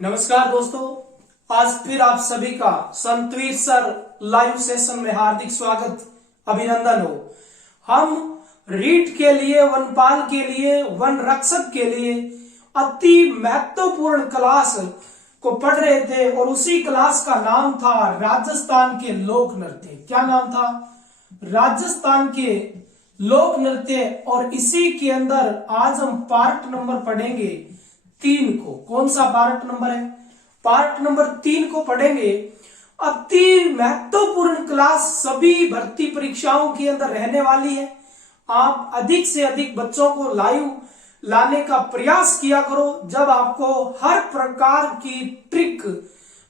नमस्कार दोस्तों, आज फिर आप सभी का संतवीर सर लाइव सेशन में हार्दिक स्वागत अभिनंदन हो। हम रीट के लिए, वनपाल के लिए, वन रक्षक के लिए अति महत्वपूर्ण क्लास को पढ़ रहे थे और उसी क्लास का नाम था राजस्थान के लोक नृत्य। क्या नाम था? राजस्थान के लोक नृत्य। और इसी के अंदर आज हम पार्ट नंबर पढ़ेंगे 3 को। कौन सा पार्ट नंबर है? पार्ट नंबर 3 को पढ़ेंगे। अति महत्वपूर्ण क्लास सभी भर्ती परीक्षाओं के अंदर रहने वाली है। आप अधिक से अधिक बच्चों को लाइव लाने का प्रयास किया करो। जब आपको हर प्रकार की ट्रिक,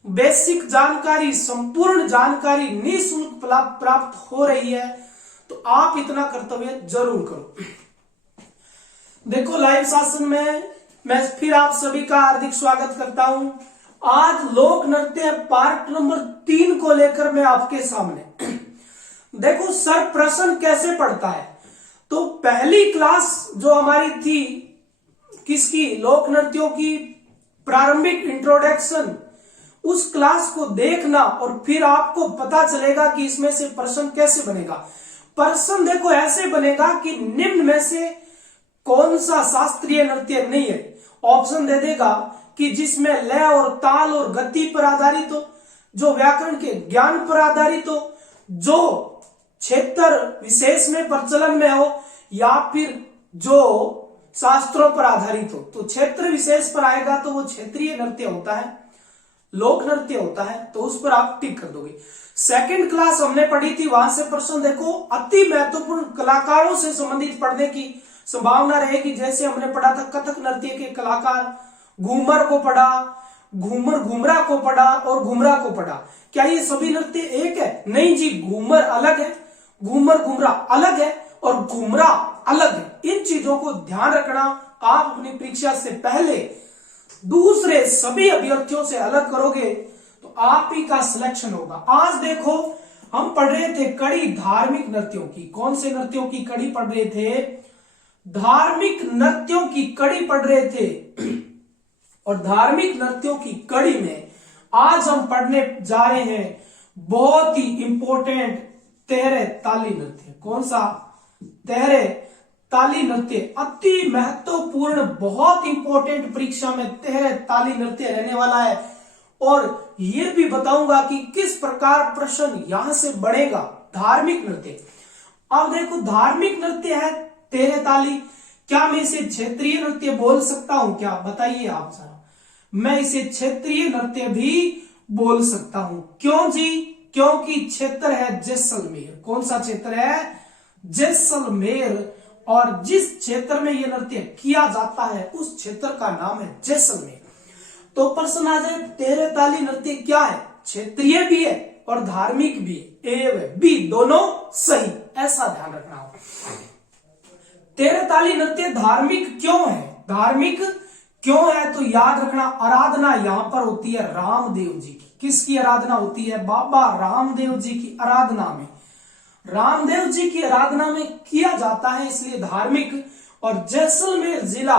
बेसिक जानकारी, संपूर्ण जानकारी निःशुल्क प्राप्त हो रही है तो आप इतना कर्तव्य जरूर करो। देखो, लाइव सेशन में मैं फिर आप सभी का हार्दिक स्वागत करता हूं। आज लोक नृत्य पार्ट नंबर 3 को लेकर मैं आपके सामने देखो सर प्रश्न कैसे पढ़ता है। तो पहली क्लास जो हमारी थी किसकी? लोक नृत्यों की प्रारंभिक इंट्रोडक्शन। उस क्लास को देखना और फिर आपको पता चलेगा कि इसमें से प्रश्न कैसे बनेगा। प्रश्न देखो ऐसे बनेगा कि निम्न में से कौन सा शास्त्रीय नृत्य नहीं है। ऑप्शन दे देगा कि जिसमें लय और ताल और गति पर आधारित हो, जो व्याकरण के ज्ञान पर आधारित हो, जो क्षेत्र विशेष में प्रचलन में हो, या फिर जो शास्त्रों पर आधारित हो। तो क्षेत्र विशेष पर आएगा तो वो क्षेत्रीय नृत्य होता है, लोक नृत्य होता है, तो उस पर आप टिक कर दोगे। सेकंड क्लास हमने पढ़ी थी, वहां से प्रश्न देखो अति महत्वपूर्ण कलाकारों से संबंधित पढ़ने की संभावना रहेगी। जैसे हमने पढ़ा था कथक नृत्य के कलाकार, घूमर को पढ़ा, घूमरा को पढ़ा और घुमरा को पढ़ा। क्या ये सभी नृत्य एक है? नहीं जी, घूमर अलग है, घूमरा अलग है और घुमरा अलग है। इन चीजों को ध्यान रखना। आप अपनी परीक्षा से पहले दूसरे सभी अभ्यर्थियों से अलग करोगे तो आप ही का सिलेक्शन होगा। आज देखो हम पढ़ रहे थे कड़ी धार्मिक नृत्यों की। कौन से नृत्यों की कड़ी पढ़ रहे थे? धार्मिक नृत्यों की कड़ी पढ़ रहे थे। और धार्मिक नृत्यों की कड़ी में आज हम पढ़ने जा रहे हैं बहुत ही इंपॉर्टेंट तेहरे ताली नृत्य। कौन सा? तेहरे ताली नृत्य अति महत्वपूर्ण, बहुत इंपॉर्टेंट परीक्षा में तेहरे ताली नृत्य रहने वाला है। और यह भी बताऊंगा कि किस प्रकार प्रश्न यहां से बढ़ेगा। धार्मिक नृत्य, अब देखो धार्मिक नृत्य है तेहरे ताली। क्या मैं इसे क्षेत्रीय नृत्य बोल सकता हूं? क्या बताइए आप जरा। मैं इसे क्षेत्रीय नृत्य भी बोल सकता हूं। क्यों जी? क्योंकि क्षेत्र है जैसलमेर। कौन सा क्षेत्र है? जैसलमेर। और जिस क्षेत्र में यह नृत्य किया जाता है उस क्षेत्र का नाम है जैसलमेर। तो प्रश्न आ जाए तेहरे ताली नृत्य क्या है? क्षेत्रीय भी है और धार्मिक भी है। ए व बी दोनों सही, ऐसा ध्यान रखना हो। तेहरे ताली नृत्य धार्मिक क्यों है? धार्मिक क्यों है तो याद रखना, आराधना यहां पर होती है रामदेव जी की। किसकी आराधना होती है? बाबा रामदेव जी की आराधना में, रामदेव जी की आराधना में किया जाता है, इसलिए धार्मिक। और जैसलमेर जिला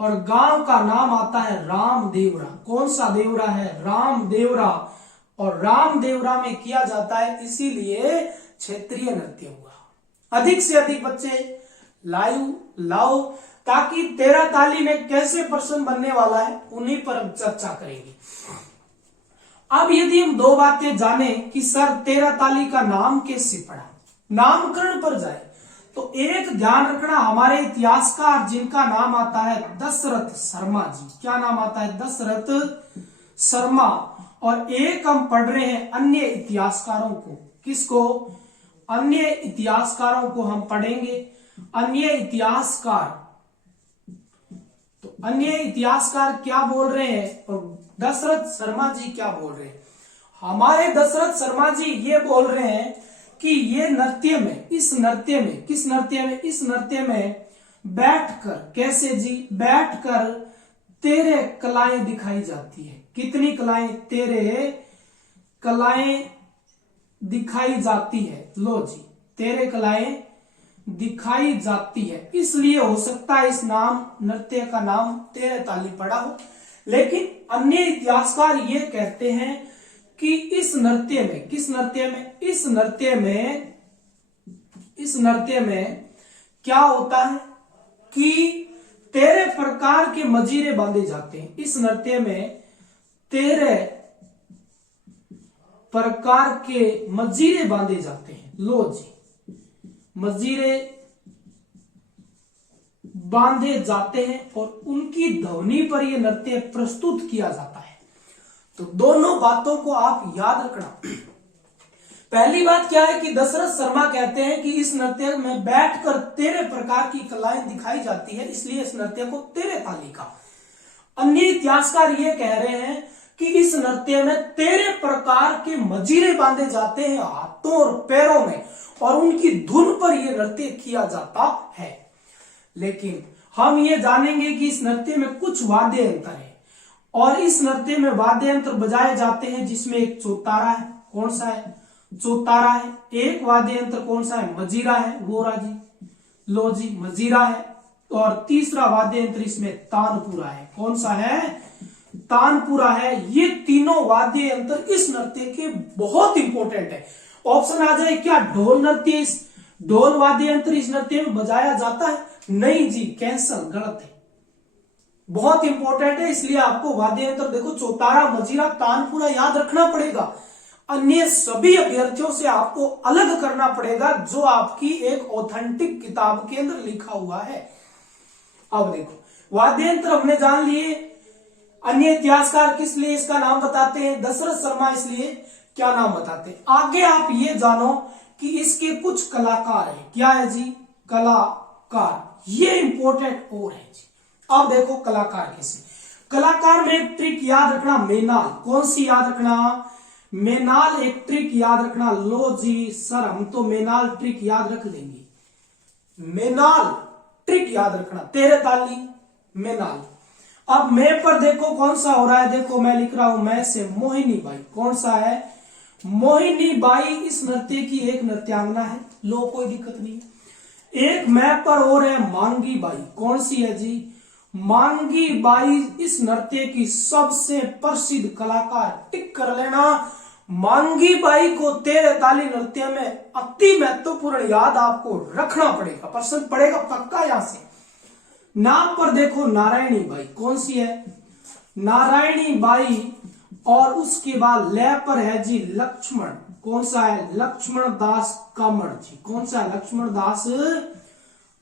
और गांव का नाम आता है रामदेवरा। कौन सा देवरा है? रामदेवरा। और रामदेवरा में किया जाता है, इसीलिए क्षेत्रीय नृत्य हुआ। अधिक से अधिक बच्चे लाइव लाओ ताकि तेरा ताली में कैसे प्रश्न बनने वाला है उन्हीं पर हम चर्चा करेंगे। अब यदि हम दो बातें जाने कि सर तेरा ताली का नाम कैसे पड़ा, नामकरण पर जाए तो एक ध्यान रखना, हमारे इतिहासकार जिनका नाम आता है दशरथ शर्मा जी। क्या नाम आता है? दशरथ शर्मा। और एक हम पढ़ रहे हैं अन्य इतिहासकारों को। किसको? अन्य इतिहासकारों को हम पढ़ेंगे। अन्य इतिहासकार, तो अन्य इतिहासकार क्या बोल रहे हैं और दशरथ शर्मा जी क्या बोल रहे हैं? हमारे दशरथ शर्मा जी ये बोल रहे हैं कि ये नृत्य में, इस नृत्य में, किस नृत्य में? इस नृत्य में बैठकर, कैसे जी? बैठकर तेरे कलाएं दिखाई जाती है। कितनी कलाएं? तेरे कलाएं दिखाई जाती है। लो जी, तेरे कलाएं दिखाई जाती है, इसलिए हो सकता है इस नाम नृत्य का नाम तेरे ताली पड़ा हो। लेकिन अन्य इतिहासकार ये कहते हैं कि इस नृत्य में, किस नृत्य में, इस नृत्य में क्या होता है कि 13 प्रकार के मजीरे बांधे जाते हैं। इस नृत्य में 13 प्रकार के मजीरे बांधे जाते हैं। लो जी, मजीरे बांधे जाते हैं और उनकी ध्वनि पर यह नृत्य प्रस्तुत किया जाता है। तो दोनों बातों को आप याद रखना। पहली बात क्या है कि दशरथ शर्मा कहते हैं कि इस नृत्य में बैठकर 13 प्रकार की कलाएं दिखाई जाती है, इसलिए इस नृत्य को 13 ताली का। अन्य इतिहासकार ये कह रहे हैं कि इस नृत्य में 13 प्रकार के मजीरे बांधे जाते हैं हाथों और पैरों में, और उनकी धुन पर यह नृत्य किया जाता है। लेकिन हम ये जानेंगे कि इस नृत्य में कुछ वाद्य यंत्र है, और इस नृत्य में वाद्य यंत्र बजाए जाते हैं जिसमें एक चौतारा है। कौन सा है? चौतारा है। एक वाद्य यंत्र कौन सा है? मजीरा है। गोरा जी, लो जी, मजीरा है। और तीसरा वाद्य यंत्र इसमें तानपुरा है। कौन सा है? तानपुरा है। ये तीनों वाद्य यंत्र इस नृत्य के बहुत इंपॉर्टेंट है। ऑप्शन आ जाए क्या ढोल नृत्य, इस ढोल वाद्य यंत्र इस नृत्य में बजाया जाता है? नहीं जी, कैंसल, गलत है। बहुत इंपॉर्टेंट है, इसलिए आपको वाद्य यंत्र देखो चौतारा, मजीरा, तानपुरा याद रखना पड़ेगा। अन्य सभी अभ्यर्थियों से आपको अलग करना पड़ेगा जो आपकी एक ऑथेंटिक किताब के अंदर लिखा हुआ है। अब देखो वाद्य यंत्र हमने जान लिए। अन्य इतिहासकार किस लिए इसका नाम बताते हैं? दशरथ शर्मा इसलिए क्या नाम बताते हैं? आगे आप ये जानो कि इसके कुछ कलाकार हैं। क्या है जी? कलाकार। ये इंपॉर्टेंट और है जी। अब देखो कलाकार किसे, कलाकार में एक ट्रिक याद रखना, मेनाल। कौन सी याद रखना? मेनाल एक ट्रिक याद रखना। लो जी सर, हम तो मेनाल ट्रिक याद रख लेंगे। मेनाल ट्रिक याद रखना, 13 ताली मेनाल। अब मैं पर देखो कौन सा हो रहा है, देखो मैं लिख रहा हूं मैं से मोहिनी बाई। कौन सा है? मोहिनी बाई इस नृत्य की एक नृत्यांगना है। लो कोई दिक्कत नहीं। एक मैप पर और है मांगी बाई। कौन सी है जी? मांगी बाई इस नृत्य की सबसे प्रसिद्ध कलाकार। टिक कर लेना। मांगी बाई को 13 ताली नृत्य में अति महत्वपूर्ण याद आपको रखना पड़ेगा, प्रश्न पड़ेगा पक्का यहां से। नाम पर देखो नारायणी बाई। कौन सी है? नारायणी बाई। और उसके बाद लय पर है जी लक्ष्मण। कौन सा है? लक्ष्मण दास कामड़ जी। कौन सा है? लक्ष्मण दास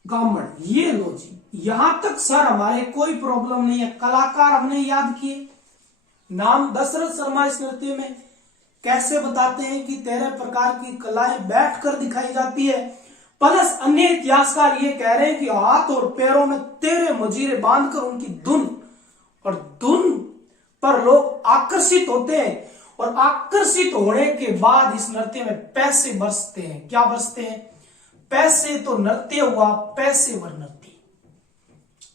कामड़। ये लो जी, यहां तक सर हमारे कोई प्रॉब्लम नहीं है। कलाकार हमने याद किए। नाम दशरथ शर्मा इस नृत्य में कैसे बताते हैं कि 13 प्रकार की कलाएं बैठकर दिखाई जाती है। प्लस अन्य इतिहासकार ये कह रहे हैं कि हाथ और पैरों में 13 मजीरे बांधकर उनकी धुन, और धुन पर लोग आकर्षित होते हैं, और आकर्षित होने के बाद इस नृत्य में पैसे बरसते हैं। क्या बरसते हैं? पैसे। तो नृत्य हुआ पैसेवर नृत्य।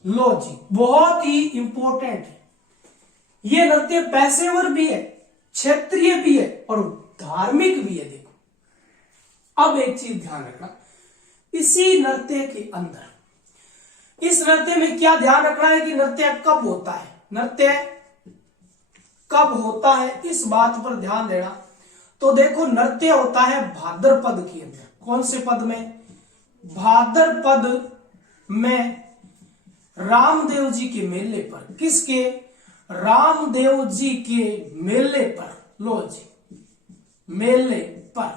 लो जी, बहुत ही इंपॉर्टेंट है। ये नृत्य पैसेवर भी है, क्षेत्रीय भी है और धार्मिक भी है। देखो अब एक चीज ध्यान रखना, इसी नृत्य के अंदर, इस नृत्य में क्या ध्यान रखना है कि नृत्य कब होता है, नृत्य कब होता है, इस बात पर ध्यान देना। तो देखो नृत्य होता है भाद्रपद के अंदर। कौन से पद में? भाद्रपद में रामदेव जी के मेले पर। किसके? रामदेव जी के मेले पर। लो जी, मेले पर,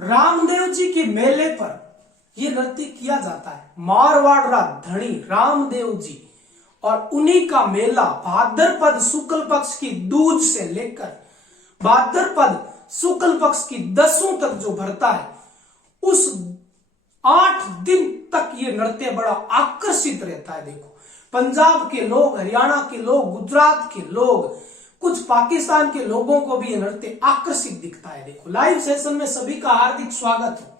रामदेव जी के मेले पर यह नृत्य किया जाता है। मारवाड़ धनी रामदेव जी और उन्हीं का मेला भाद्रपद शुक्ल पक्ष की दूज से लेकर भाद्रपद शुक्ल पक्ष की 10वीं तक जो भरता है, उस 8 दिन तक ये नृत्य बड़ा आकर्षित रहता है। देखो पंजाब के लोग, हरियाणा के लोग, गुजरात के लोग, कुछ पाकिस्तान के लोगों को भी ये नृत्य आकर्षित दिखता है। देखो लाइव सेशन में सभी का हार्दिक स्वागत है।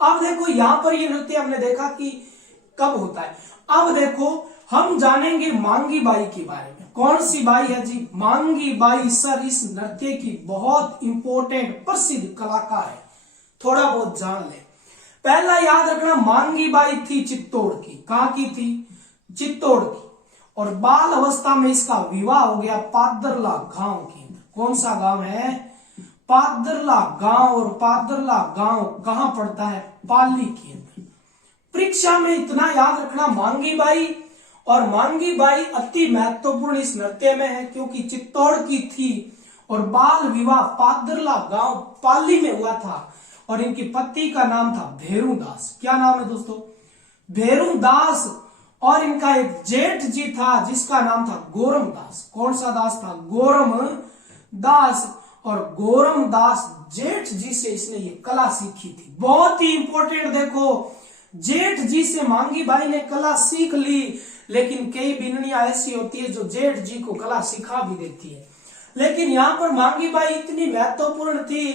अब देखो यहां पर ये नृत्य हमने देखा कि कब होता है। अब देखो हम जानेंगे मांगी बाई के बारे में। कौन सी बाई है जी? मांगी बाई सर इस नृत्य की बहुत इंपॉर्टेंट प्रसिद्ध कलाकार है। थोड़ा बहुत जान ले। पहला याद रखना, मांगी बाई थी चित्तौड़ की। कहां की थी? चित्तौड़ की। और बाल अवस्था में इसका विवाह हो गया पादरला गांव के अंदर। कौन सा गांव है? पादरला गांव। और पादरला गांव कहां पड़ता है? पाली के अंदर। परीक्षा में इतना याद रखना, मांगी बाई और मांगी बाई अति महत्वपूर्ण इस नृत्य में है, क्योंकि चित्तौड़ की थी और बाल विवाह पादरला गांव पाली में हुआ था। और इनकी पति का नाम था भेरू दास। क्या नाम है दोस्तों? भेरू दास। और इनका एक जेठ जी था जिसका नाम था गोरम दास। कौन सा दास था? गोरम दास। और गोरम दास जेठ जी से इसने ये कला सीखी थी। बहुत ही इंपॉर्टेंट, देखो जेठ जी से मांगी बाई ने कला सीख ली, लेकिन कई बिननियां ऐसी होती है जो जेठ जी को कला सिखा भी देती है। लेकिन यहाँ पर मांगी बाई इतनी महत्वपूर्ण थी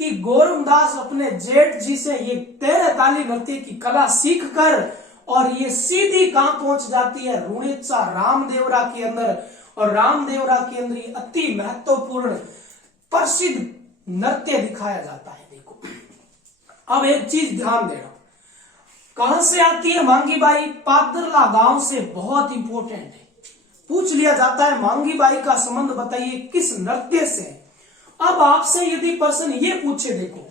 कि गोरमदास अपने जेठ जी से ये 13 ताली नृत्य की कला सीख कर और ये सीधी कहां पहुंच जाती है? रुणित्सा रामदेवरा के अंदर। और रामदेवरा के अंदर ये अति महत्वपूर्ण प्रसिद्ध नृत्य दिखाया जाता है। देखो अब एक चीज ध्यान देना, कहां से आती है मांगी बाई? पादरला गांव से। बहुत इंपॉर्टेंट है, पूछ लिया जाता है मांगी बाई का संबंध बताइए किस नृत्य से। अब आपसे यदि प्रश्न ये पूछे, देखो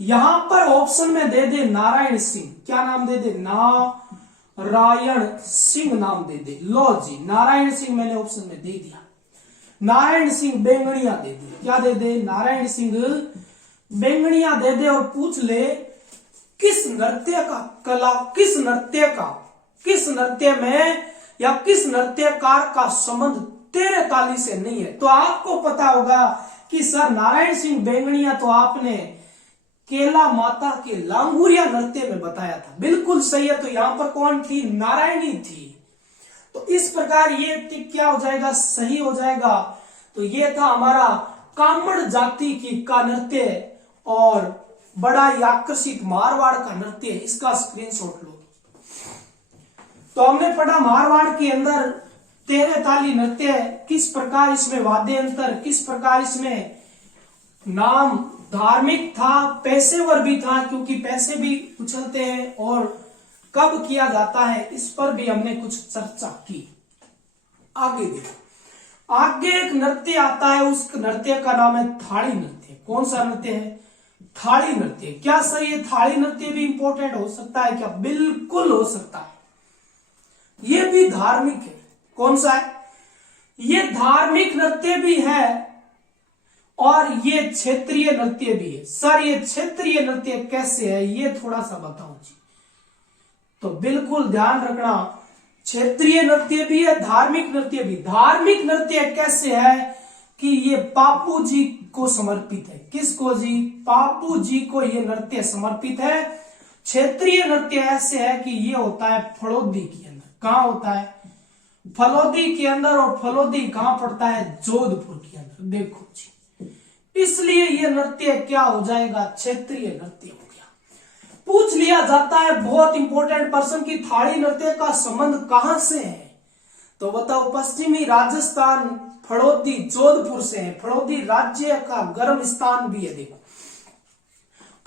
यहां पर ऑप्शन में दे दे नारायण सिंह। क्या नाम दे दे? नारायण सिंह नाम दे दे। लो जी, नारायण सिंह मैंने ऑप्शन में दे दिया। नारायण सिंह बेंगड़िया दे दे। क्या दे दे? नारायण सिंह बेंगड़िया दे दे। और पूछ ले किस नृत्य का कला, किस नृत्य में या किस नृत्यकार का संबंध 13 ताली से नहीं है। तो आपको पता होगा कि सर नारायण सिंह बेंगड़िया तो आपने केला माता के लांगुरिया नृत्य में बताया था। बिल्कुल सही है। तो यहां पर कौन थी? नारायणी थी। तो इस प्रकार ये क्या हो जाएगा? सही हो जाएगा। तो ये था हमारा कामड़ जाति की का नृत्य और बड़ा ही आकर्षित मारवाड़ का नृत्य। इसका स्क्रीनशॉट लो। तो हमने पढ़ा मारवाड़ के अंदर 13 ताली नृत्य, किस प्रकार इसमें वाद्य अंतर, किस प्रकार इसमें नाम धार्मिक था, पेशेवर भी था क्योंकि पैसे भी उछलते हैं, और कब किया जाता है इस पर भी हमने कुछ चर्चा की। आगे देखो, आगे एक नृत्य आता है, उस नृत्य का नाम है थाली नृत्य। कौन सा नृत्य है? थाली नृत्य। क्या सर ये थाली नृत्य भी इंपॉर्टेंट हो सकता है क्या? बिल्कुल हो सकता है। ये भी धार्मिक है। कौन सा है? ये धार्मिक नृत्य भी है और ये क्षेत्रीय नृत्य भी है। सर ये क्षेत्रीय नृत्य कैसे है ये थोड़ा सा बताओ जी। तो बिल्कुल ध्यान रखना, क्षेत्रीय नृत्य भी है, धार्मिक नृत्य भी। धार्मिक नृत्य कैसे है कि ये बापू जी को समर्पित है। किसको जी? बापू जी को ये नृत्य समर्पित है। क्षेत्रीय नृत्य ऐसे है कि ये होता है फलोदी के अंदर। कहां होता है? फलोदी के अंदर। और फलोदी कहां पड़ता है? जोधपुर के अंदर। देखो जी, इसलिए ये नृत्य क्या हो जाएगा? क्षेत्रीय नृत्य हो गया। पूछ लिया जाता है बहुत इंपॉर्टेंट प्रश्न की थाली नृत्य का संबंध कहां से है, तो बताओ पश्चिमी राजस्थान फड़ौदी जोधपुर से है। फड़ौदी राज्य का गर्म स्थान भी है। देखो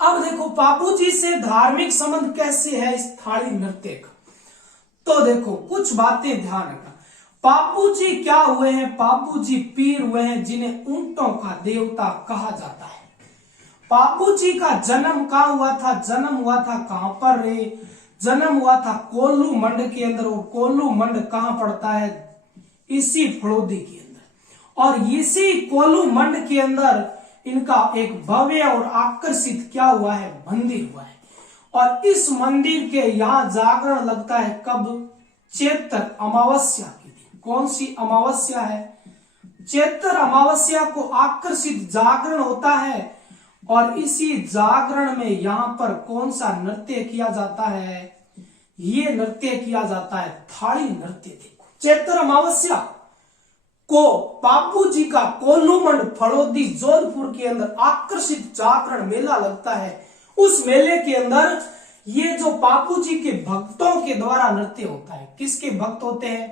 अब देखो बापूजी से धार्मिक संबंध कैसे है इस थाली नृत्य का। तो देखो कुछ बातें ध्यान रखना। बापूजी क्या हुए हैं? बापूजी पीर हुए हैं जिन्हें ऊंटों का देवता कहा जाता है। बापूजी का जन्म कहां हुआ था? जन्म हुआ था कहां पर रे? जन्म हुआ था कोल्लू मंड के अंदर। और कोल्लू मंड कहां पड़ता है? इसी फड़ौदी के अंदर। और इसी कोल्लू मंड के अंदर इनका एक भव्य और आकर्षित क्या हुआ है? मंदिर हुआ है। और इस मंदिर के यहाँ जागरण लगता है कब? चैत्र अमावस्या के दिन। कौन सी अमावस्या है? चैत्र अमावस्या को आकर्षित जागरण होता है। और इसी जागरण में यहाँ पर कौन सा नृत्य किया जाता है? ये नृत्य किया जाता है थाली नृत्य। देखो चैत्र अमावस्या को बापू जी का कोल्लू मंड फड़ौदी जोधपुर के अंदर आकर्षित जागरण मेला लगता है। उस मेले के अंदर ये जो बापू जी के भक्तों के द्वारा नृत्य होता है। किसके भक्त होते हैं?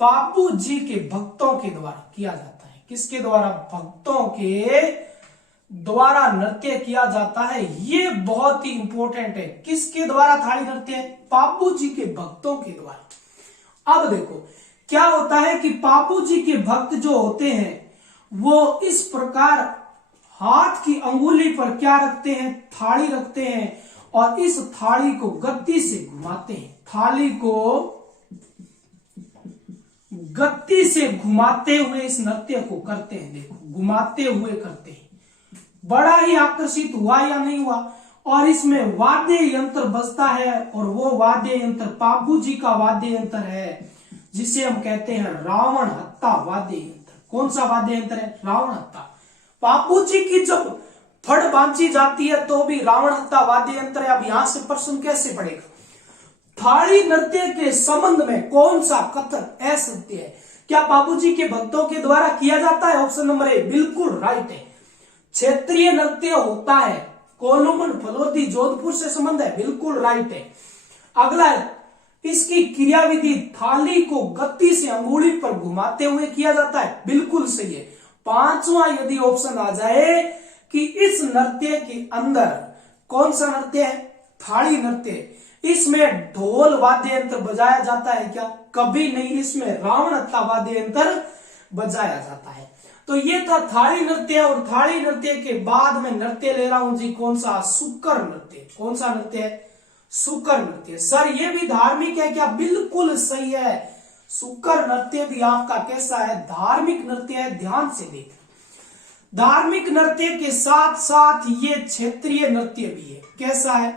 बापू जी के भक्तों के द्वारा किया जाता है। किसके द्वारा? भक्तों के द्वारा नृत्य किया जाता है। ये बहुत ही इंपॉर्टेंट है। किसके द्वारा थाली नृत्य? बापू जी के भक्तों के द्वारा। अब देखो क्या होता है कि बापू जी के भक्त जो होते हैं वो इस प्रकार हाथ की अंगुली पर क्या रखते हैं, थाली रखते हैं, और इस थाली को गति से घुमाते हैं, थाली को गति से घुमाते हुए इस नृत्य को करते हैं। देखो घुमाते हुए करते हैं। बड़ा ही आकर्षित हुआ या नहीं हुआ। और इसमें वाद्य यंत्र बजता है, और वो वाद्य यंत्र बापू जी का वाद्य यंत्र है जिसे हम कहते हैं रावण हत्ता वाद्य यंत्र। कौन सा वाद्य यंत्र है? रावण हत्ता। बापू जी की जब फड़ बांची जाती है तो भी रावण हत्ता वाद्य यंत्र है। अब यहां से प्रश्न कैसे पड़ेगा? थाली नृत्य के संबंध में कौन सा कथन असत्य है? क्या बापू जी के भक्तों के द्वारा किया जाता है? ऑप्शन नंबर ए बिल्कुल राइट है। क्षेत्रीय नृत्य होता है, कोल्लूमन फलोदी जोधपुर से संबंध है, बिल्कुल राइट है। अगला है, इसकी क्रियाविधि थाली को गति से अंगुली पर घुमाते हुए किया जाता है, बिल्कुल सही है। पांचवा यदि ऑप्शन आ जाए कि इस नृत्य के अंदर कौन सा नृत्य है? थाली नृत्य। इसमें ढोल वाद्य यंत्र बजाया जाता है क्या? कभी नहीं। इसमें रावण हत्ता वाद्य यंत्र बजाया जाता है। तो ये था थाली नृत्य। और थाली नृत्य के बाद में नृत्य ले रहा हूं जी, कौन सा? सुकर नृत्य। कौन सा नृत्य है? सुकर नृत्य। सर ये भी धार्मिक है क्या? बिल्कुल सही है। सुकर नृत्य भी आपका कैसा है? धार्मिक नृत्य है। ध्यान से देख, धार्मिक नृत्य के साथ साथ ये क्षेत्रीय नृत्य भी है। कैसा है?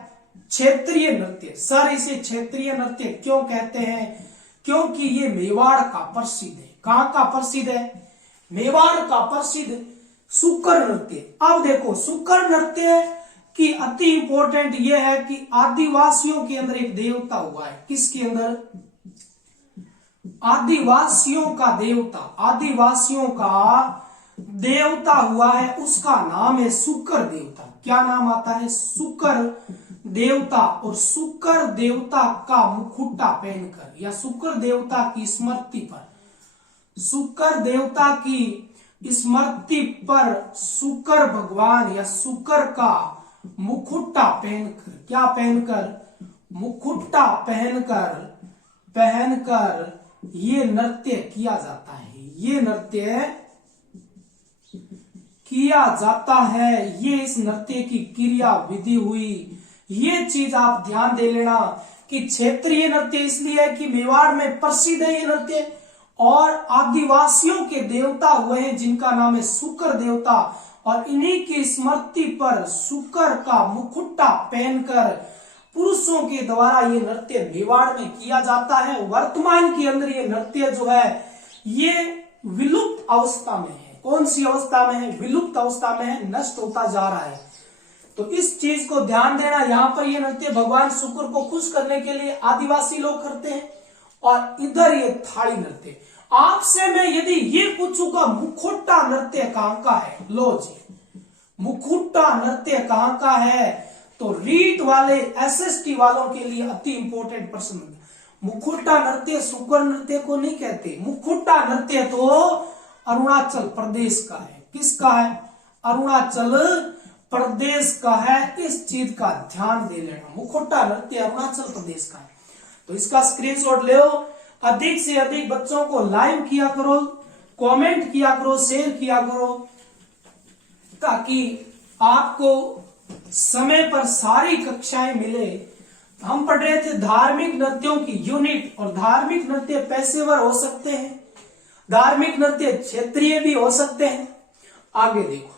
क्षेत्रीय नृत्य। सर इसे क्षेत्रीय नृत्य क्यों कहते हैं? क्योंकि ये मेवाड़ का प्रसिद्ध है। कहां का प्रसिद्ध है? मेवाड़ का प्रसिद्ध सुकर नृत्य। अब देखो सुकर नृत्य की अति इंपॉर्टेंट यह है कि आदिवासियों के अंदर एक देवता हुआ है। किसके अंदर? आदिवासियों का देवता। आदिवासियों का देवता हुआ है, उसका नाम है सुकर देवता। क्या नाम आता है? सुकर देवता। और सुकर देवता का मुखुटा पहनकर या सुकर देवता की स्मृति पर, सुकर देवता की स्मृति पर सुकर भगवान या सुकर का मुखुटा पहनकर, क्या पहनकर? मुखुटा पहनकर ये नृत्य किया जाता है। ये नृत्य किया जाता है। ये इस नृत्य की क्रिया विधि हुई। ये चीज आप ध्यान दे लेना कि क्षेत्रीय नृत्य इसलिए है कि मेवाड़ में प्रसिद्ध है ये नृत्य, और आदिवासियों के देवता हुए हैं जिनका नाम है सुकर देवता, और इन्हीं की स्मृति पर सुकर का मुखुटा पहनकर पुरुषों के द्वारा ये नृत्य मेवाड़ में किया जाता है। वर्तमान के अंदर ये नृत्य जो है ये विलुप्त अवस्था में है। कौन सी अवस्था में है? विलुप्त अवस्था में है, नष्ट होता जा रहा है। तो इस चीज को ध्यान देना। यहाँ पर ये नृत्य भगवान शुक्र को खुश करने के लिए आदिवासी लोग करते हैं, और इधर ये थाली नृत्य। आपसे मैं यदि ये पूछूंगा मुखुट्टा नृत्य कहां का है? लो जी, मुखुट्टा नृत्य कहां का है? तो रीट वाले एसएसटी वालों के लिए अति इंपॉर्टेंट प्रश्न। मुखुट्टा नृत्य सुकर नृत्य को नहीं कहते। मुखुट्टा नृत्य तो अरुणाचल प्रदेश का है। किसका है? अरुणाचल प्रदेश का है। इस चीज का ध्यान दे लेना। मुखुट्टा नृत्य अरुणाचल प्रदेश का है। तो इसका स्क्रीनशॉट ले लो। अधिक से अधिक बच्चों को लाइव किया करो, कमेंट किया करो, शेयर किया करो, ताकि आपको समय पर सारी कक्षाएं मिले। हम पढ़ रहे थे धार्मिक नृत्यों की यूनिट, और धार्मिक नृत्य पेशेवर हो सकते हैं, धार्मिक नृत्य क्षेत्रीय भी हो सकते हैं। आगे देखो,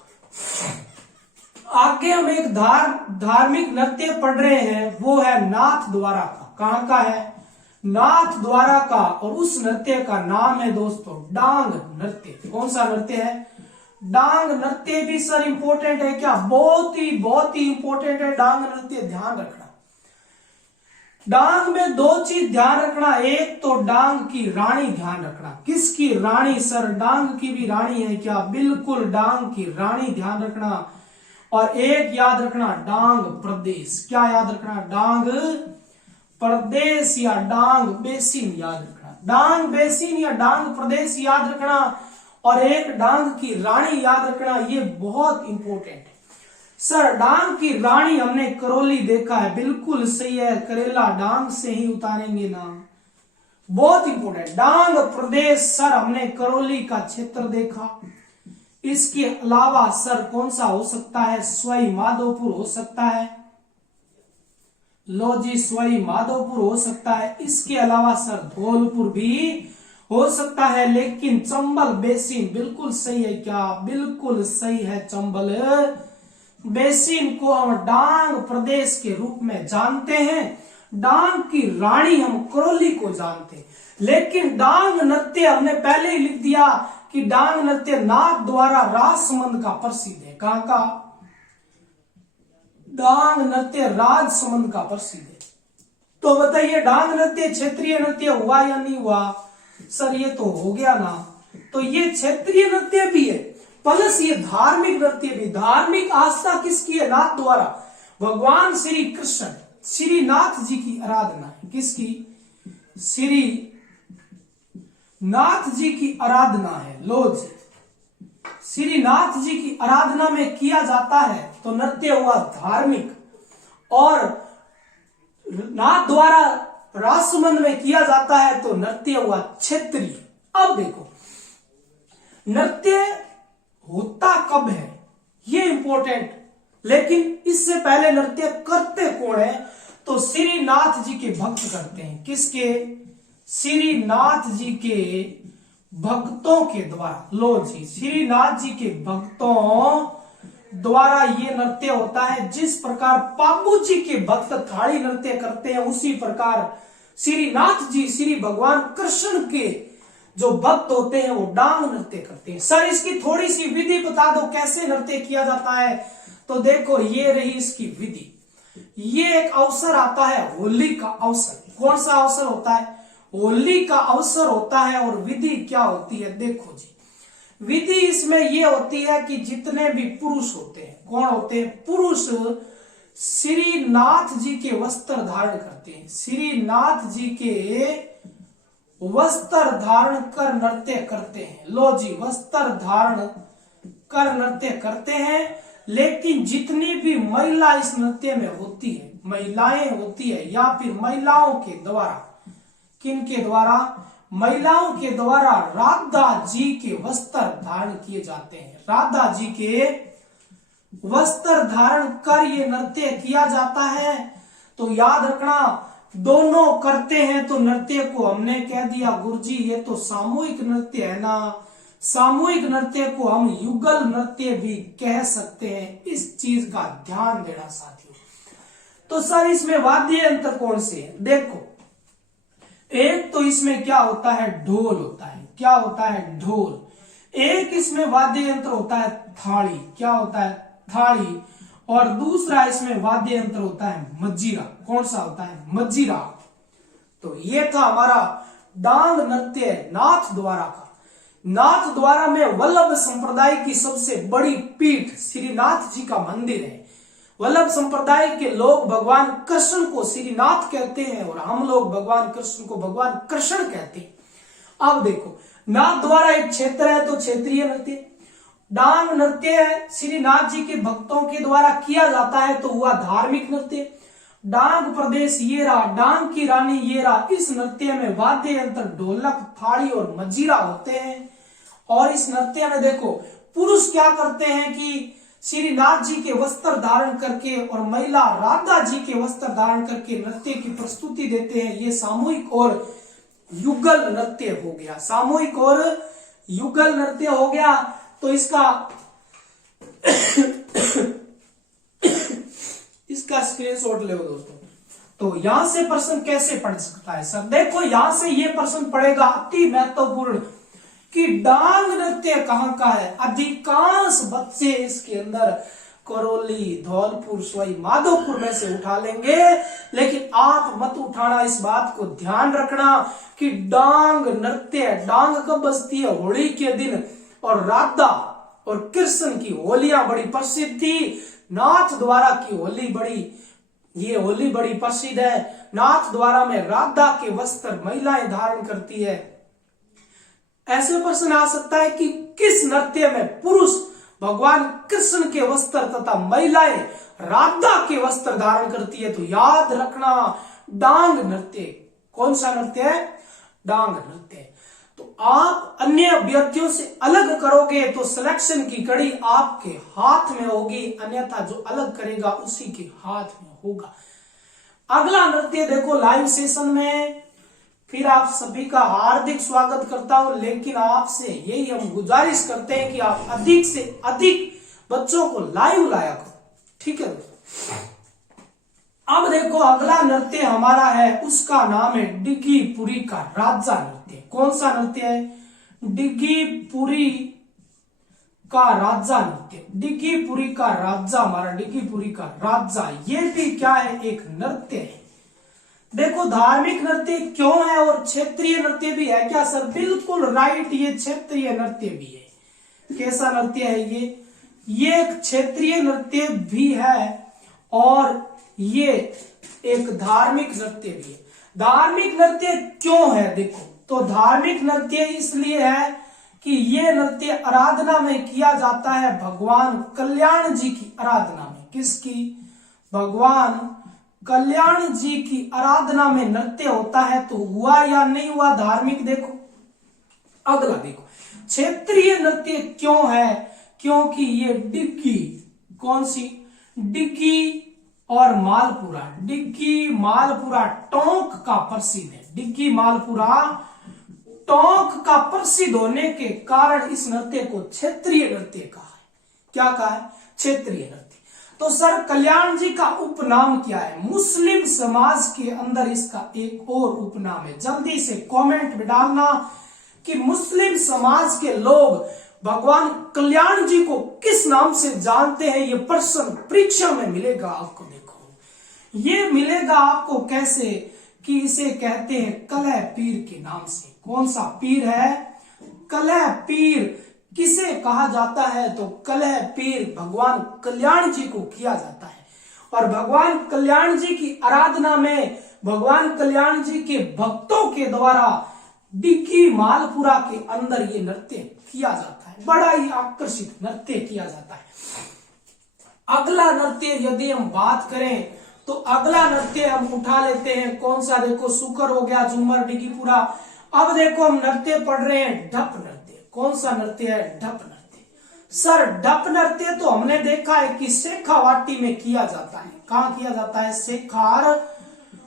आगे हम एक धार्मिक नृत्य पढ़ रहे हैं, वो है नाथ द्वारा का। कहां का है? नाथ द्वारा का। और उस नृत्य का नाम है दोस्तों डांग नृत्य। कौन सा नृत्य है? डांग नृत्य भी सर इंपॉर्टेंट है क्या? बहुत ही इंपॉर्टेंट है डांग नृत्य। ध्यान रखना, डांग में दो चीज ध्यान रखना। एक तो डांग की रानी ध्यान रखना। किसकी रानी? सर डांग की भी रानी है क्या? बिल्कुल, डांग की रानी ध्यान रखना। और एक याद रखना, डांग प्रदेश। क्या याद रखना? डांग प्रदेश या डांग बेसिन याद रखना। डांग बेसिन या डांग प्रदेश याद रखना, और एक डांग की रानी याद रखना। ये बहुत इंपॉर्टेंट है। सर डांग की रानी हमने करौली देखा है। बिल्कुल सही है, करेला डांग से ही उतारेंगे नाम। बहुत इंपोर्टेंट। डांग प्रदेश सर हमने करौली का क्षेत्र देखा। इसके अलावा सर कौन सा हो सकता है? सवाई माधोपुर हो सकता है। लो जी, सवाई माधोपुर हो सकता है। इसके अलावा सर धौलपुर भी हो सकता है। लेकिन चंबल बेसिन बिल्कुल सही है क्या? बिल्कुल सही है। चंबल बेसिन को हम डांग प्रदेश के रूप में जानते हैं। डांग की रानी हम करौली को जानते हैं। लेकिन डांग नृत्य हमने पहले ही लिख दिया कि डांग नृत्य नाथ द्वारा राजसमंद का प्रसिद्ध है। कहां का? डांग नृत्य राजसमंद का प्रसिद्ध है। तो बताइए, डांग नृत्य क्षेत्रीय नृत्य हुआ या नहीं हुआ? सर ये तो हो गया ना। तो ये क्षेत्रीय नृत्य भी है, प्लस ये धार्मिक नृत्य भी। धार्मिक आस्था किसकी है? नाथ द्वारा। भगवान श्री कृष्ण श्रीनाथ जी की आराधना है। किसकी? श्री नाथ जी की आराधना है। लो जी, श्रीनाथ जी की आराधना में किया जाता है तो नृत्य हुआ धार्मिक, और नाथ द्वारा राजसमंद में किया जाता है तो नृत्य हुआ क्षेत्रीय। अब देखो, नृत्य होता कब है ये इंपॉर्टेंट, लेकिन इससे पहले नृत्य करते कौन है? तो श्रीनाथ जी के भक्त करते हैं। किसके? श्रीनाथ जी के भक्तों के द्वारा। लो जी, श्रीनाथ जी के भक्तों द्वारा ये नृत्य होता है। जिस प्रकार बाबू जी के भक्त थाली नृत्य करते हैं, उसी प्रकार श्रीनाथ जी श्री भगवान कृष्ण के जो भक्त होते हैं वो डांग नृत्य करते हैं। सर इसकी थोड़ी सी विधि बता दो, कैसे नृत्य किया जाता है? तो देखो, ये रही इसकी विधि। ये एक अवसर आता है होली का अवसर। कौन सा अवसर होता है? होली का अवसर होता है। और विधि क्या होती है? देखो जी, विधि इसमें ये होती है कि जितने भी पुरुष होते हैं, कौन होते हैं? पुरुष श्रीनाथ जी के वस्त्र धारण करते हैं। श्रीनाथ जी के वस्त्र धारण कर नृत्य करते हैं। लो जी, वस्त्र धारण कर नृत्य करते हैं। लेकिन जितनी भी महिला इस नृत्य में होती है, महिलाएं होती है, या फिर महिलाओं के द्वारा, किनके द्वारा? महिलाओं के द्वारा राधा जी के वस्त्र धारण किए जाते हैं। राधा जी के वस्त्र धारण कर ये नृत्य किया जाता है। तो याद रखना, दोनों करते हैं तो नृत्य को हमने कह दिया गुरुजी ये तो सामूहिक नृत्य है ना। सामूहिक नृत्य को हम युगल नृत्य भी कह सकते हैं। इस चीज का ध्यान देना साथियों। तो सर इसमें वाद्य यंत्र कौन से हैं? देखो, एक तो इसमें क्या होता है? ढोल होता है। क्या होता है? ढोल। एक इसमें वाद्य यंत्र होता है थाली। क्या होता है? थाली। और दूसरा इसमें वाद्य यंत्र होता है मजीरा। कौन सा होता है? मजीरा। तो ये था हमारा डांग नृत्य नाथ द्वारा का। नाथ द्वारा में वल्लभ संप्रदाय की सबसे बड़ी पीठ श्रीनाथ जी का मंदिर है। वल्लभ संप्रदाय के लोग भगवान कृष्ण को श्रीनाथ कहते हैं और हम लोग भगवान कृष्ण को भगवान कृष्ण कहते हैं। अब देखो, नाथ द्वारा एक क्षेत्र है तो क्षेत्रीय नृत्य। डांग नृत्य है श्रीनाथ जी के भक्तों के द्वारा किया जाता है तो हुआ धार्मिक नृत्य। डांग प्रदेश ये रहा, डांग की रानी ये रहा। इस नृत्य में वाद्य यंत्र ढोलक, थाली और मजीरा होते हैं। और इस नृत्य में देखो, पुरुष क्या करते हैं कि श्रीनाथ जी के वस्त्र धारण करके और महिला राधा जी के वस्त्र धारण करके नृत्य की प्रस्तुति देते हैं। ये सामूहिक और युगल नृत्य हो गया। सामूहिक और युगल नृत्य हो गया। तो इसका स्क्रीनशॉट ले दोस्तों। तो यहां से प्रश्न कैसे पढ़ सकता है सर? देखो, यहां से ये प्रश्न पड़ेगा अति महत्वपूर्ण कि डांग नृत्य कहां का है। अधिकांश बच्चे इसके अंदर करौली, धौलपुर, सवाई माधोपुर में से उठा लेंगे, लेकिन आप मत उठाना। इस बात को ध्यान रखना कि डांग नृत्य, डांग कब बजती है? होली के दिन। और राधा और कृष्ण की होलियां बड़ी प्रसिद्ध थी। नाथ द्वारा की होली बड़ी प्रसिद्ध है। नाथ द्वारा में राधा के वस्त्र महिलाएं धारण करती है। ऐसे प्रश्न आ सकता है कि किस नृत्य में पुरुष भगवान कृष्ण के वस्त्र तथा महिलाएं राधा के वस्त्र धारण करती है? तो याद रखना, डांग नृत्य। कौन सा नृत्य है? डांग नृत्य है। तो आप अन्य अभ्यर्थियों से अलग करोगे तो सिलेक्शन की कड़ी आपके हाथ में होगी, अन्यथा जो अलग करेगा उसी के हाथ में होगा। अगला नृत्य देखो लाइव सेशन में। फिर आप सभी का हार्दिक स्वागत करता हूं, लेकिन आपसे यही हम गुजारिश करते हैं कि आप अधिक से अधिक बच्चों को लाइव लाया करो, ठीक है। अब देखो अगला नृत्य हमारा है, उसका नाम है डिग्गीपुरी का राजा नृत्य। कौन सा नृत्य है? डिग्गीपुरी का राजा नृत्य। डिग्गीपुरी का राजा, हमारा डिग्गीपुरी का राजा, ये भी क्या है? एक नृत्य है। देखो धार्मिक नृत्य क्यों है और क्षेत्रीय नृत्य भी है क्या सर? बिल्कुल राइट, ये क्षेत्रीय नृत्य भी है। कैसा नृत्य है ये एक क्षेत्रीय नृत्य भी है और ये एक धार्मिक नृत्य भी है। धार्मिक नृत्य क्यों है? देखो तो धार्मिक नृत्य इसलिए है कि ये नृत्य आराधना में किया जाता है, भगवान कल्याण जी की आराधना में। किसकी? भगवान कल्याण जी की आराधना में नृत्य होता है। तो हुआ या नहीं हुआ धार्मिक? देखो अगला देखो क्षेत्रीय नृत्य क्यों है? क्योंकि ये डिग्गी, कौन सी? डिग्गी और मालपुरा। डिग्गी मालपुरा टोंक का प्रसिद्ध है। डिग्गी मालपुरा टोंक का प्रसिद्ध होने के कारण इस नृत्य को क्षेत्रीय नृत्य कहा है। क्या कहा है? क्षेत्रीय नृत्य। तो सर कल्याण जी का उपनाम क्या है? मुस्लिम समाज के अंदर इसका एक और उपनाम है। जल्दी से कमेंट में डालना कि मुस्लिम समाज के लोग भगवान कल्याण जी को किस नाम से जानते हैं। ये प्रश्न परीक्षा में मिलेगा आपको। देखो ये मिलेगा आपको कैसे कि इसे कहते हैं कलह पीर के नाम से। कौन सा पीर है? कलह पीर। किसे कहा जाता है? तो कलह पीर भगवान कल्याण जी को किया जाता है। और भगवान कल्याण जी की आराधना में भगवान कल्याण जी के भक्तों के द्वारा डिग्गी मालपुरा के अंदर ये नृत्य किया जाता है। बड़ा ही आकर्षित नृत्य किया जाता है। अगला नृत्य यदि हम बात करें तो अगला नृत्य हम उठा लेते हैं। कौन सा? देखो सुकर हो गया, झूमर, डिग्गीपुरा। अब देखो हम नृत्य पढ़ रहे हैं ढप नृत्य। कौन सा नृत्य है? ढप नृत्य। सर ढप नृत्य तो हमने देखा है कि शेखावाटी में किया जाता है। कहाँ किया जाता है? शेखार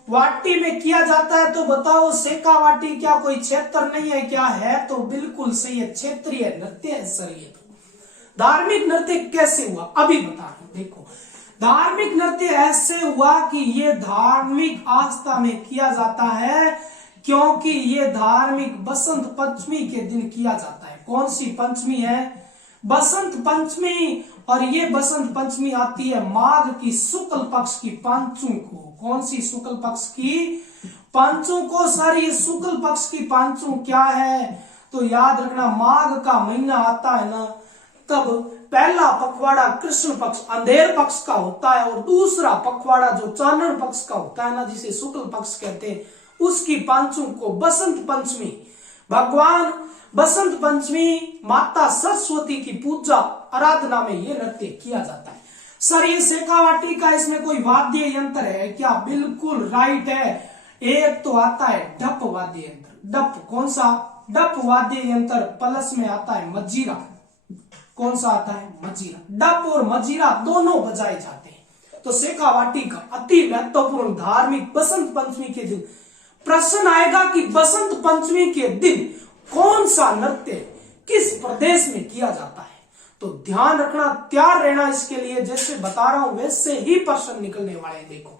वाटी में किया जाता है। तो बताओ शेखावाटी क्या कोई क्षेत्र नहीं है क्या? है तो बिल्कुल सही है, क्षेत्रीय नृत्य है सर। ये तो धार्मिक नृत्य कैसे हुआ अभी बता रहा हूं। देखो धार्मिक नृत्य ऐसे हुआ कि ये धार्मिक आस्था में किया जाता है, क्योंकि ये धार्मिक बसंत पंचमी के दिन किया जाता है। कौन सी पंचमी है? बसंत पंचमी। और ये बसंत पंचमी आती है माघ की शुक्ल पक्ष की पांचों को। कौन सी? शुक्ल पक्ष की पांचों को। सर ये शुक्ल पक्ष की पांचों क्या है? तो याद रखना माघ का महीना आता है ना, तब पहला पखवाड़ा कृष्ण पक्ष अंधेर पक्ष का होता है और दूसरा पखवाड़ा जो चानन पक्ष का होता है ना, जिसे शुक्ल पक्ष कहते हैं, उसकी पांचों को बसंत पंचमी। भगवान बसंत पंचमी माता सरस्वती की पूजा आराधना में ये नृत्य किया जाता है। सर ये शेखावाटी का इसमें कोई वाद्य यंत्र है क्या? बिल्कुल राइट है। एक तो आता है ढप वाद्य यंत्र। ढप कौन सा? ढप वाद्य यंत्र प्लस में आता है मजीरा। कौन सा आता है? मजीरा। ढप और मजीरा दोनों बजाए जाते हैं। तो शेखावाटी का अति महत्वपूर्ण धार्मिक बसंत पंचमी के दिन प्रश्न आएगा कि बसंत पंचमी के दिन कौन सा नृत्य किस प्रदेश में किया जाता है। तो ध्यान रखना, तैयार रहना इसके लिए। जैसे बता रहा हूं वैसे ही प्रश्न निकलने वाले हैं। देखो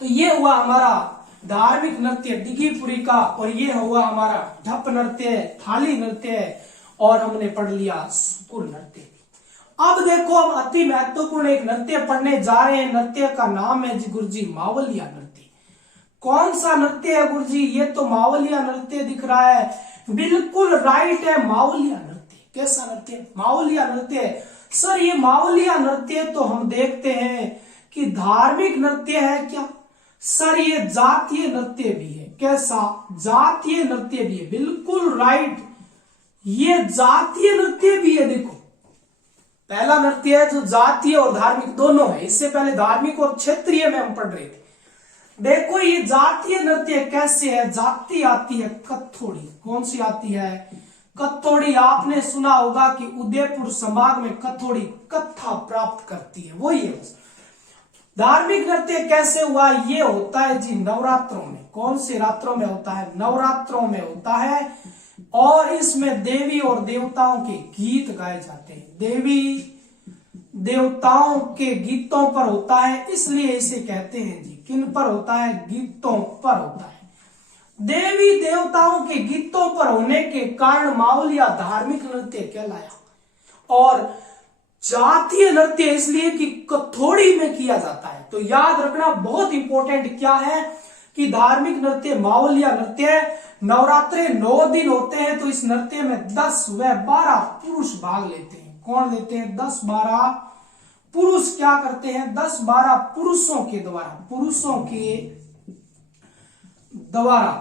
तो ये हुआ हमारा धार्मिक नृत्य डिग्गीपुरी का, और ये हुआ हमारा ढप नृत्य, थाली नृत्य, और हमने पढ़ लिया सुकुल नृत्य। अब देखो हम अति महत्वपूर्ण एक नृत्य पढ़ने जा रहे हैं। नृत्य का नाम है जी गुरुजी मावलिया नृत्य। कौन सा नृत्य है गुरुजी? ये तो मावलिया नृत्य दिख रहा है। बिल्कुल राइट है, मावलिया नृत्य। कैसा नृत्य? मावलिया नृत्य। सर ये मावलिया नृत्य तो हम देखते हैं कि धार्मिक नृत्य है क्या? सर ये जातीय नृत्य भी है। कैसा? जातीय नृत्य भी है। बिल्कुल राइट, ये जातीय नृत्य भी है। देखो पहला नृत्य है जो जातीय और धार्मिक दोनों है। इससे पहले धार्मिक और क्षेत्रीय में हम पढ़ रहे थे। देखो ये जातीय नृत्य कैसे है, जाति आती है कथोड़ी। कौन सी आती है? कथोड़ी। आपने सुना होगा कि उदयपुर संभाग में कथोड़ी कथा प्राप्त करती है, वही है। धार्मिक नृत्य कैसे हुआ? ये होता है जी नवरात्रों में। कौन से रात्रों में होता है? नवरात्रों में होता है। और इसमें देवी और देवताओं के गीत गाए जाते हैं। देवी देवताओं के गीतों पर होता है, इसलिए इसे कहते हैं जी किन पर होता है? गीतों पर होता है। देवी देवताओं के गीतों पर होने के कारण मावलिया धार्मिक नृत्य कहलाया। और जातीय नृत्य इसलिए कि कथोड़ी में किया जाता है। तो याद रखना बहुत इंपॉर्टेंट क्या है कि धार्मिक नृत्य मावलिया नृत्य। नवरात्रे 9 दिन होते हैं, तो इस नृत्य में 10 व 12 पुरुष भाग लेते हैं। कौन लेते हैं? 10-12 पुरुष क्या करते हैं? 10-12 पुरुषों के द्वारा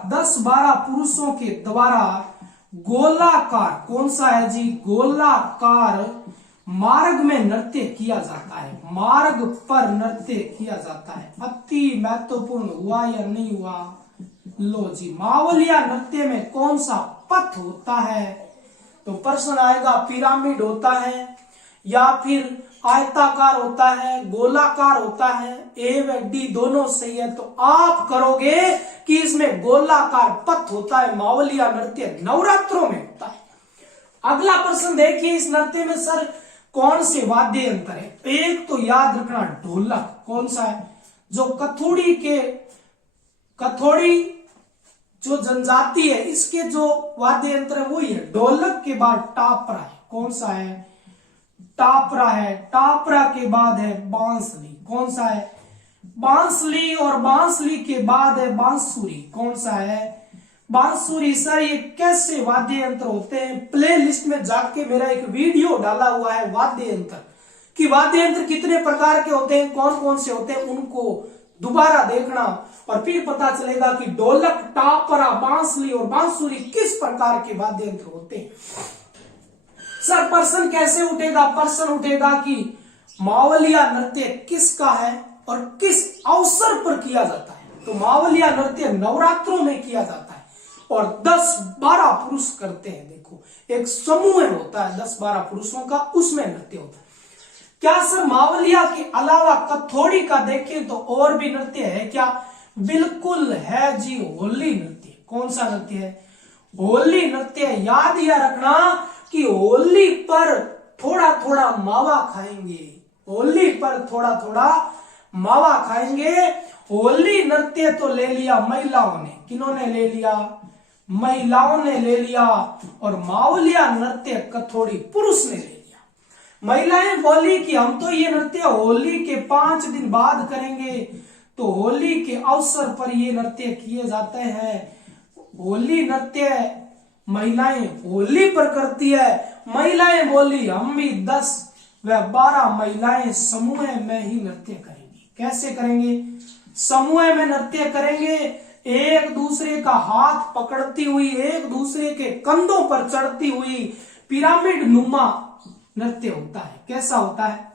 10-12 पुरुषों के द्वारा गोलाकार, कौन सा है जी? गोलाकार मार्ग में नृत्य किया जाता है। मार्ग पर नृत्य किया जाता है। अति महत्वपूर्ण हुआ या नहीं हुआ? लो जी, मावलिया नृत्य में कौन सा पथ होता है? तो प्रश्न आएगा पिरामिड होता है या फिर आयताकार होता है, गोलाकार होता है। ए व डी दोनों सही है। तो आप करोगे कि इसमें गोलाकार पथ होता है। मावलिया नृत्य नवरात्रों में होता है। अगला प्रश्न देखिए, इस नृत्य में सर कौन से वाद्य यंत्र है? एक तो याद रखना ढोलक। कौन सा है? जो कथोड़ी जो जनजाति है इसके जो वाद्य यंत्र है वही है। ढोलक के बाद टापरा है। कौन सा है? टापरा है। टापरा के बाद है बांसुरी। कौन सा है? बांसुरी। और बांसुरी के बाद है बांसुरी। कौन सा है? बांसुरी। सर ये कैसे वाद्य यंत्र होते हैं? प्ले लिस्ट में जाके मेरा एक वीडियो डाला हुआ है वाद्य यंत्र कि वाद्य यंत्र कितने प्रकार के होते हैं, कौन कौन से होते हैं, उनको दोबारा देखना और फिर पता चलेगा कि ढोलक, टापरा, बांसुरी और बांसुरी किस प्रकार के वाद्य यंत्र होते हैं। सर प्रश्न कैसे उठेगा? प्रश्न उठेगा कि मावलिया नृत्य किसका है और किस अवसर पर किया जाता है? तो मावलिया नृत्य नवरात्रों में किया जाता है और 10-12 पुरुष करते हैं। देखो एक समूह होता है 10-12 पुरुषों का, उसमें नृत्य होता है। क्या सर मावलिया के अलावा कथोड़ी का देखें तो और भी नृत्य है क्या? बिल्कुल है जी, होली नृत्य। कौन सा नृत्य है? होली नृत्य। याद या रखना कि होली पर थोड़ा थोड़ा मावा खाएंगे। होली पर थोड़ा थोड़ा मावा खाएंगे। होली नृत्य तो ले लिया महिलाओं ने। किन्होंने ले लिया? महिलाओं ने ले लिया। और मावलिया नृत्य कथोड़ी पुरुष ने ले लिया। महिलाएं बोली कि हम तो ये नृत्य होली के 5 दिन बाद करेंगे। तो होली के अवसर पर ये नृत्य किए जाते हैं। होली नृत्य महिलाएं होली पर करती है। महिलाएं बोली हम भी 10 व 12 महिलाएं समूह में ही नृत्य करेंगे। कैसे करेंगे? समूह में नृत्य करेंगे। एक दूसरे का हाथ पकड़ती हुई, एक दूसरे के कंधों पर चढ़ती हुई पिरामिड नुमा नृत्य होता है। कैसा होता है?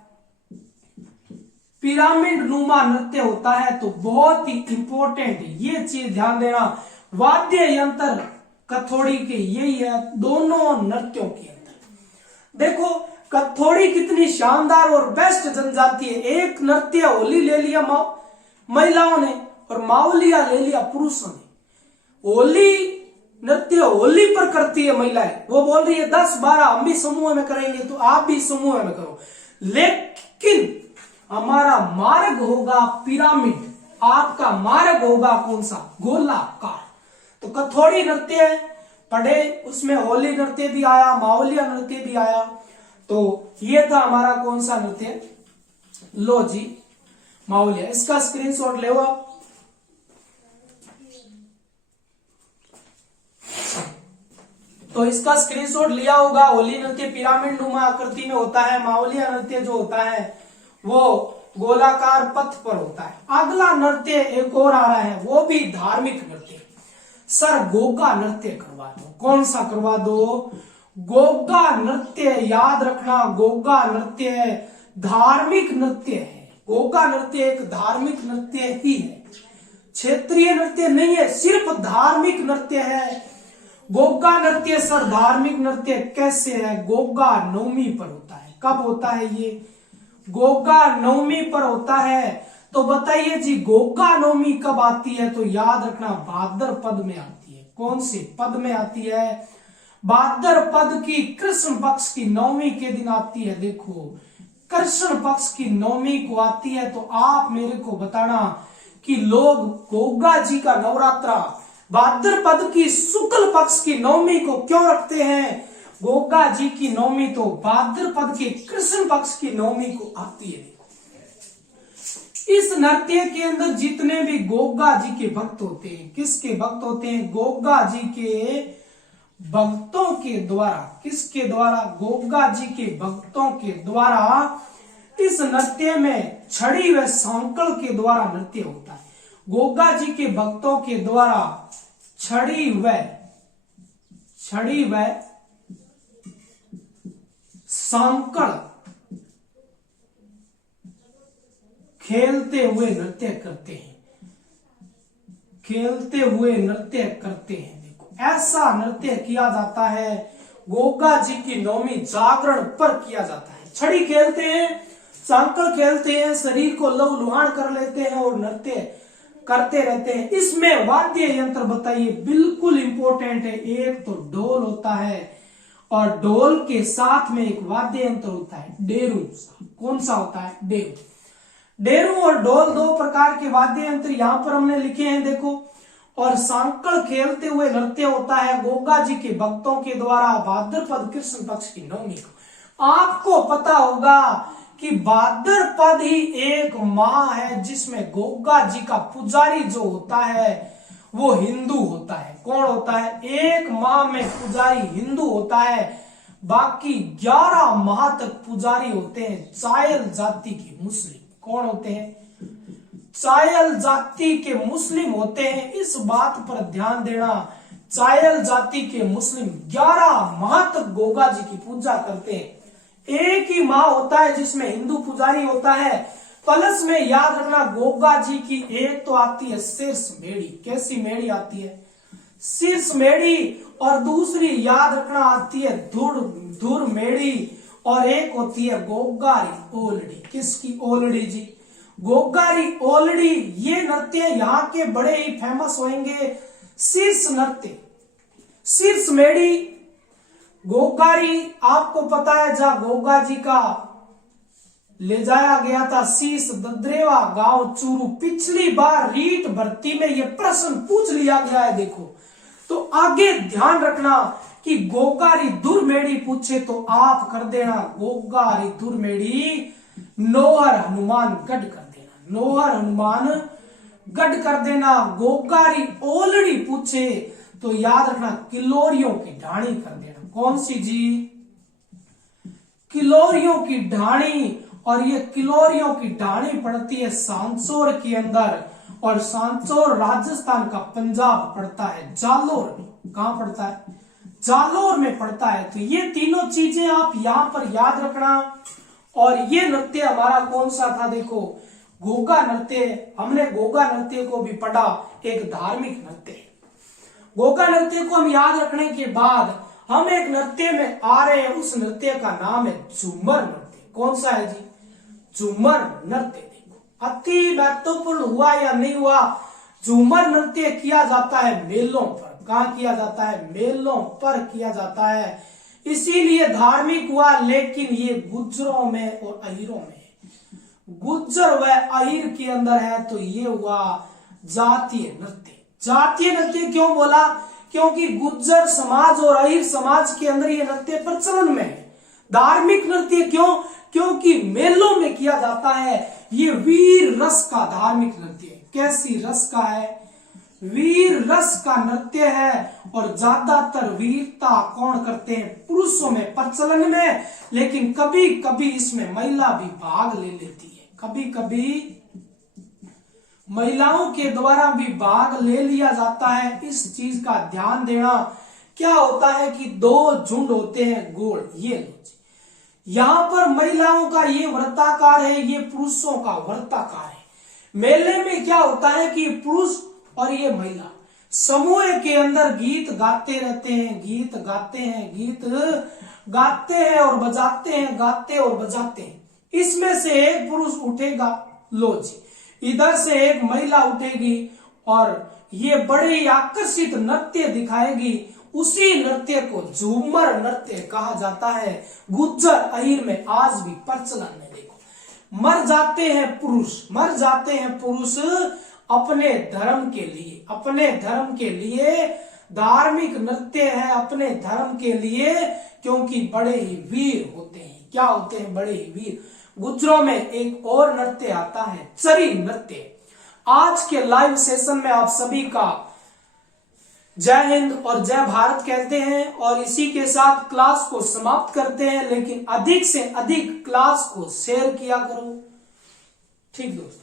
पिरामिड नुमा नृत्य होता है। तो बहुत ही इंपॉर्टेंट ये चीज ध्यान देना, वाद्य यंत्र कथोड़ी के यही है दोनों नृत्यों के अंदर। देखो कथोड़ी कितनी शानदार और बेस्ट जनजाति है। एक नृत्य होली ले लिया महिलाओं ने और मावलिया ले लिया पुरुषों ने। होली नृत्य होली पर करती है महिलाएं, वो बोल रही है 10-12 हम भी समूह में करेंगे, तो आप भी समूह में करो। लेकिन हमारा मार्ग होगा पिरामिड, आपका मार्ग होगा कौन सा? गोलाकार। तो कथोड़ी नृत्य पढ़े, उसमें होली नृत्य भी आया, मावलिया नृत्य भी आया। तो ये था हमारा कौन सा नृत्य? लो जी मावलिया। इसका स्क्रीनशॉट ले आप। तो इसका स्क्रीनशॉट लिया होगा। होली नृत्य पिरामिड नुमा आकृति में होता है। मावलिया नृत्य जो होता है वो गोलाकार पथ पर होता है। अगला नृत्य एक और आ रहा है, वो भी धार्मिक नृत्य। सर गोगा नृत्य करवा दो। कौन सा करवा दो? गोगा नृत्य। याद रखना गोगा नृत्य धार्मिक नृत्य है। गोगा नृत्य एक धार्मिक नृत्य ही है। क्षेत्रीय नृत्य नहीं है, सिर्फ धार्मिक नृत्य है। गोगा नृत्य सर धार्मिक नृत्य कैसे है? गोगा नवमी पर होता है। कब होता है ये? गोगा नवमी पर होता है। तो बताइए जी, गोगा नवमी कब आती है? तो याद रखना भाद्र पद में आती है। कौन से पद में आती है? भाद्र पद की कृष्ण पक्ष की नवमी के दिन आती है। देखो, कृष्ण पक्ष की नवमी को आती है। तो आप मेरे को बताना कि लोग गोगा जी का नवरात्रा भाद्रपद की शुक्ल पक्ष की नवमी को क्यों रखते हैं? गोगा जी की नवमी तो भाद्रपद के कृष्ण पक्ष की नवमी को आती है। इस नृत्य के अंदर जितने भी गोगा जी के भक्त होते हैं, किसके भक्त होते हैं? गोगा जी के भक्तों के द्वारा। किसके द्वारा? गोगा जी के भक्तों के द्वारा इस नृत्य में छड़ी व सांकल के द्वारा नृत्य होता है। गोगा जी के भक्तों के द्वारा छड़ी व सांकल खेलते हुए नृत्य करते हैं। देखो, ऐसा नृत्य किया जाता है। गोगा जी की नवमी जागरण पर किया जाता है। छड़ी खेलते हैं, सांकल खेलते हैं, शरीर को लहूलुहान कर लेते हैं और नृत्य करते रहते हैं। इसमें वाद्य यंत्र बताइए, बिल्कुल इंपॉर्टेंट है। एक तो ढोल होता है और ढोल के साथ में एक वाद्य यंत्र होता है, डेरू। कौन सा होता है? डेरू और ढोल, दो प्रकार के वाद्य यंत्र यहां पर हमने लिखे हैं। देखो, और सांकल खेलते हुए नृत्य होता है गोगा जी के भक्तों के द्वारा भाद्रपद कृष्ण पक्ष की नवमी को। आपको पता होगा कि भाद्रपद ही एक माह है जिसमें गोगा जी का पुजारी जो होता है वो हिंदू होता है। कौन होता है? एक माह में पुजारी हिंदू होता है, बाकी 11 माह तक पुजारी होते हैं चायल जाति के मुस्लिम। कौन होते हैं? चायल जाति के मुस्लिम होते हैं। इस बात पर ध्यान देना, चायल जाति के मुस्लिम 11 माह तक गोगा जी की पूजा करते हैं। एक ही माह होता है जिसमें हिंदू पुजारी होता है। प्लस में याद रखना, गोगा जी की एक तो आती है शीर्ष मेढ़ी। कैसी मेढ़ी आती है? शीर्ष मेढ़ी। और दूसरी याद रखना आती है धुर मेढ़ी। और एक होती है गोगारी ओलड़ी। किसकी ओलड़ी जी? गोगारी ओलड़ी। ये नृत्य यहाँ के बड़े ही फेमस होंगे। शीर्ष नृत्य, शीर्ष मेढ़ी, गोगारी। आपको पता है जहां गोगा जी का ले जाया गया था शीश दद्रेवा गांव चूरू। पिछली बार रीट भर्ती में यह प्रश्न पूछ लिया गया है। देखो, तो आगे ध्यान रखना कि गोगारी दुर्मेड़ी पूछे तो आप कर देना गोगारी दुर्मेड़ी नोहर हनुमान गढ़ कर देना। नोहर हनुमान गढ़ कर देना। गोगारी ओलड़ी पूछे तो याद रखना किलोरियों की ढाणी कर देना। कौन सी जी? किलोरियों की ढाणी। और ये किलोरियों की ढाणी पड़ती है सांसोर के अंदर, और सांसोर राजस्थान का पंजाब पड़ता है जालोर में। कहां पड़ता है? जालोर में पड़ता है। तो ये तीनों चीजें आप यहां पर याद रखना। और ये नृत्य हमारा कौन सा था? देखो, गोगा नृत्य। हमने गोगा नृत्य को भी पढ़ा, एक धार्मिक नृत्य है। गोगा नृत्य को हम याद रखने के बाद हम एक नृत्य में आ रहे हैं। उस नृत्य का नाम है झूमर नृत्य। कौन सा है जी? झूमर नृत्य। देखो, अति महत्वपूर्ण हुआ या नहीं हुआ? झूमर नृत्य किया जाता है मेलों पर। कहाँ किया जाता है? मेलों पर किया जाता है। इसीलिए धार्मिक हुआ, लेकिन ये गुज्जरों में और अहीरों में, गुज्जर व अहीर के अंदर है, तो ये हुआ जातीय नृत्य। जातीय नृत्य क्यों बोला? क्योंकि गुज्जर समाज और अहीर समाज के अंदर ये नृत्य प्रचलन में है। धार्मिक नृत्य क्यों? क्योंकि मेलों में किया जाता है। ये वीर रस का धार्मिक नृत्य है। कैसी रस का है? वीर रस का नृत्य है। और ज्यादातर वीरता कौन करते हैं? पुरुषों में प्रचलन में, लेकिन कभी कभी इसमें महिला भी भाग ले लेती है। कभी कभी महिलाओं के द्वारा भी भाग ले लिया जाता है। इस चीज का ध्यान देना। क्या होता है कि दो झुंड होते हैं गोल, ये लो, यहां पर महिलाओं का ये वृत्ताकार है, ये पुरुषों का वृत्ताकार है। मेले में क्या होता है कि पुरुष और ये महिला समूह के अंदर गीत गाते रहते हैं, गीत गाते हैं, गीत गाते हैं और बजाते हैं, गाते और बजाते हैं। इसमें से एक पुरुष उठेगा, लो जी, इधर से एक महिला उठेगी और ये बड़े ही आकर्षित नृत्य दिखाएगी। उसी नृत्य को झूमर नृत्य कहा जाता है। गुज्जर अहीर में आज भी प्रचलन है। देखो, मर जाते हैं पुरुष, मर जाते हैं पुरुष अपने धर्म के लिए, अपने धर्म के लिए धार्मिक नृत्य है, अपने धर्म के लिए, क्योंकि बड़े ही वीर होते हैं। क्या होते हैं? बड़े ही वीर। गुज्जरों में एक और नृत्य आता है, चरी नृत्य। आज के लाइव सेशन में आप सभी का जय हिंद और जय भारत कहते हैं और इसी के साथ क्लास को समाप्त करते हैं। लेकिन अधिक से अधिक क्लास को शेयर किया करो। ठीक दोस्तों।